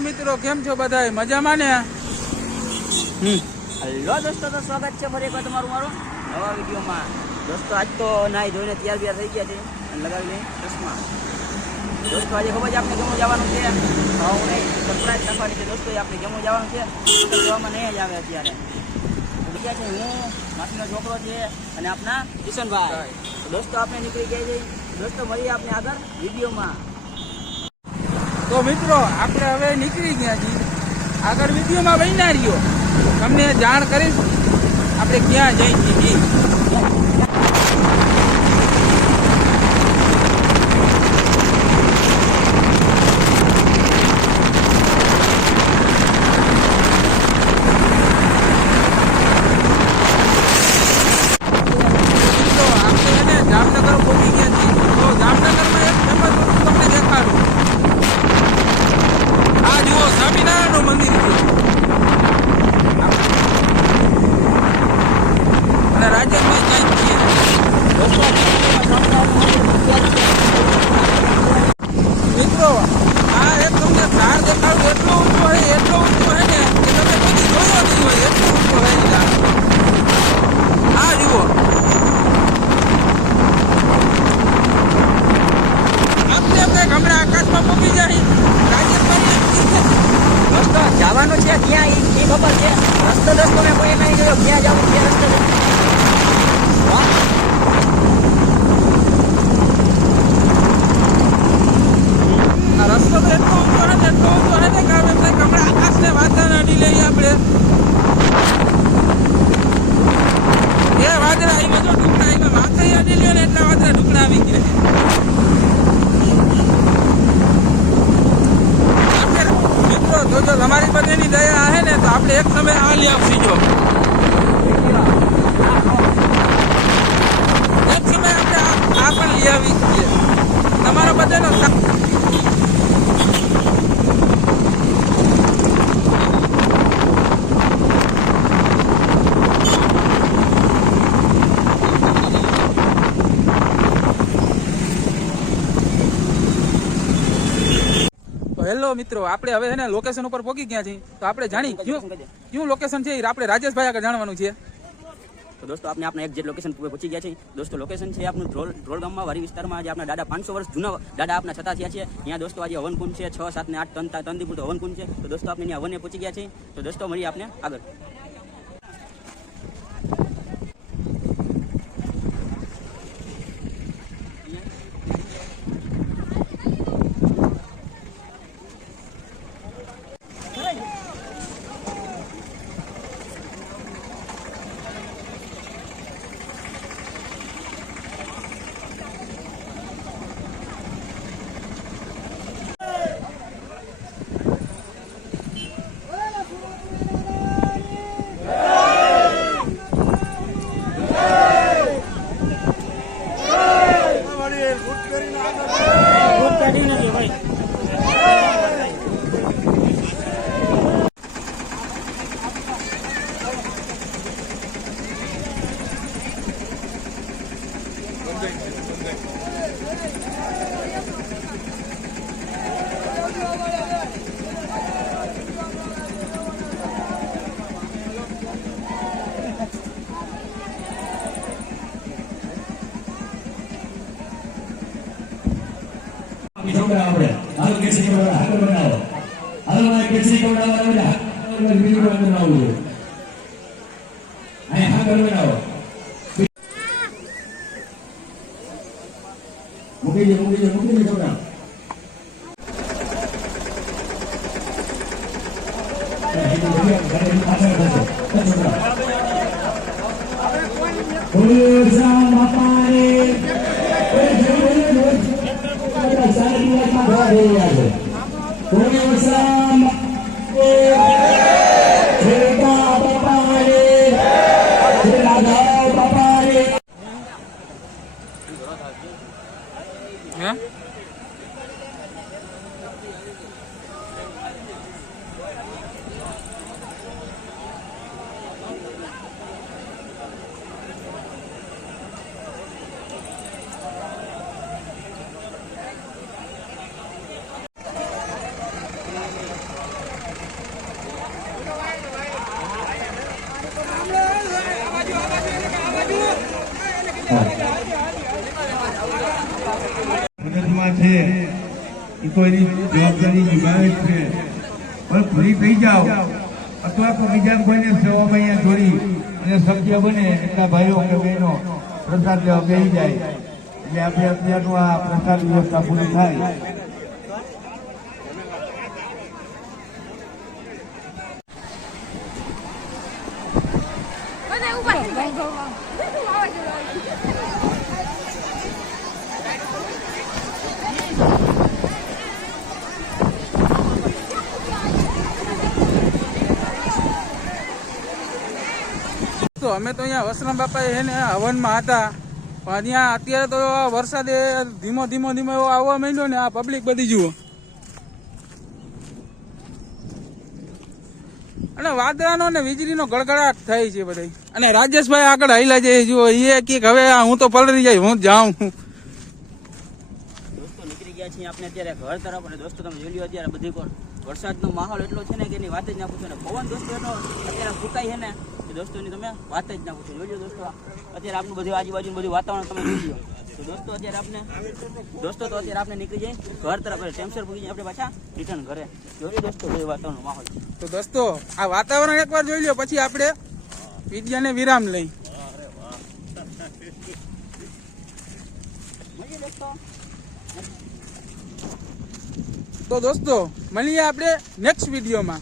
મિત્રો, કેમ છો બધા? મજામાં ને? હેલો દોસ્તો, તો સ્વાગત છે ફરી એકવાર તમારું મારું નવા વિડીયોમાં. દોસ્તો આજ તો નાઈ ધોઈને તૈયાર થઈ ગયા છે અને લગાવી લઈ ચશ્મા. દોસ્તો આજે ખબર છે આપણે કેમ જવાનું છે? હું નહીં, સરપ્રાઈઝ રાખવાની છે દોસ્તો. આપણે કેમ જવાનું છે જોવામાં નહીં જ આવે અત્યારે. બીજા છે હું, માસીનો છોકરો છે અને આપણા કિશનભાઈ. દોસ્તો આપણે નીકળી ગયા છે. દોસ્તો મળીએ આપણે આગળ વિડીયોમાં. તો મિત્રો, આપણે હવે નીકળી ગયા છીએ. આગળ વિડીયોમાં બન્યા રહ્યો, તમને જાણ કરીશ આપણે ક્યાં જઈ છીએ. જામનગર પહોંચી ગયા છીએ. તો જામનગરમાં એક ફેમસ વસ્તુ તમને દેખાડું. આ જુઓ, સ્વામિનારાયણનું મંદિર છે અને રાજેશભાઈ ક્યાંક છીએ. મિત્રો, આ એક તમને ઝાડ દેખાડું. એટલું ઊંચું હોય ને કે તમે કદી જોયો નહીં હોય. એટલું ઊંચું હોય ઝાડ. આ જુઓ, આપણે કંઈક હમણાં આકાશમાં પહોંચી જાય. રસ્તો જવાનો છે ક્યાં એ ખબર છે? રસ્તો મેં કોઈ નહીં જોયો. ક્યાં જવું ક્યાં રસ્તો? આ રસ્તો તો એટલો ઊંચો હે કે આપણે કંઈક હમણાં આકાશને વાદળા અડી લઈએ. આપણે એ વાદળા એમાં જો ટુકડા એમાં માથે અડી લે ને એટલા વાદળા ટુકડા આવી ગયા. મિત્રો, જો તમારી બધાની દયા આવે ને તો આપણે એક સમય આ લઈ આપશી. જો એક સમય આપણે આ પણ લઈ આવી છીએ. તમારા બધાનો હેલો મિત્રો, આપણે હવે છે ને લોકેશન ઉપર પહોંચી ગયા છીએ. તો આપણે જાણી કયું લોકેશન છે એ આપણે રાજેશભાઈ આગળ જાણવાનું છે. તો દોસ્તો આપણે એક્ઝેક્ટ લોકેશન પર પહોંચી ગયા છે. દોસ્તો લોકેશન છે આપણું ધ્રોલ ગામમાં વારી વિસ્તારમાં. જે આપણા દાદા 500 વર્ષ જૂના દાદા આપણા છતાં થયા છે. ત્યાં દોસ્તો આજે હવનકુંડ છે. 6, 7 ને 8 ત્રણ દીપું તો હવનકુંડ છે. તો દોસ્તો આપણે ત્યાં હવને પહોંચી ગયા છે. તો દોસ્તો મળીએ આપણે આગળ. છોકરા આપણે હાલ કેસરી કપડા હાકર બનાવો. હાલમાં કેસરી કપડા વાળા બીજું બનાવવું જોઈએ. અહીં હાકર બનાવો. મૂકી દે છોકરા. હે મદદમાં છે એ તો એની જવાબદારી નિભાવે જ છે, પણ ફ્રી થઈ જાઓ અથવા તો બીજા કોઈને સેવામાં અહીંયા જોડી અને શક્ય બને એટલા ભાઈઓ કે બહેનો પ્રસાદ લેવા બેસી જાય એટલે આપણે અત્યારનું આ પ્રસાદ વ્યવસ્થા પૂરી થાય. તો અમે તો અહીંયા વસરામ બાપા એને હવનમાં હતા, પણ અહીંયા અત્યારે તો વરસાદે ધીમો એવો આવવા માંડ્યો ને આ પબ્લિક બધી જુઓ, અને વાદળાનો ને વીજળીનો ગળગળાટ થાય છે બધે. અને રાજેશભાઈ આગળ હાલ્યા જાય જુઓ, એ કે હવે હું તો પલળી જાય, હું જાઉં. દોસ્તો નીકળી ગયા છીએ આપણે અત્યારે ઘર તરફ. અને દોસ્તો તમે જોઈ લો અત્યારે બધી કોણ વરસાદનો માહોલ એટલો છે ને કે એની વાત જ ના પૂછો ને. પવન દોસ્તો એટલો અત્યારે ફૂંકાય છે ને કે દોસ્તોની તમે વાત જ ના પૂછો. જોઈ લો દોસ્તો અત્યારે આપણું બધું આજુબાજુનું બધું વાતાવરણ તમે જોઈ લો. તો દોસ્તો અત્યારે આપણે નીકળી જાય ઘર તરફ, ટેમસર પૂગી જાય આપણે પાછા રિટર્ન ઘરે. જોઈ લો દોસ્તો બધું વાતાવરણનો માહોલ. તો દોસ્તો આ વાતાવરણ એકવાર જોઈ લો, પછી આપણે વિદ્યાને વિરામ લઈ. તો દોસ્તો મળીએ આપણે નેક્સ્ટ વિડીયોમાં.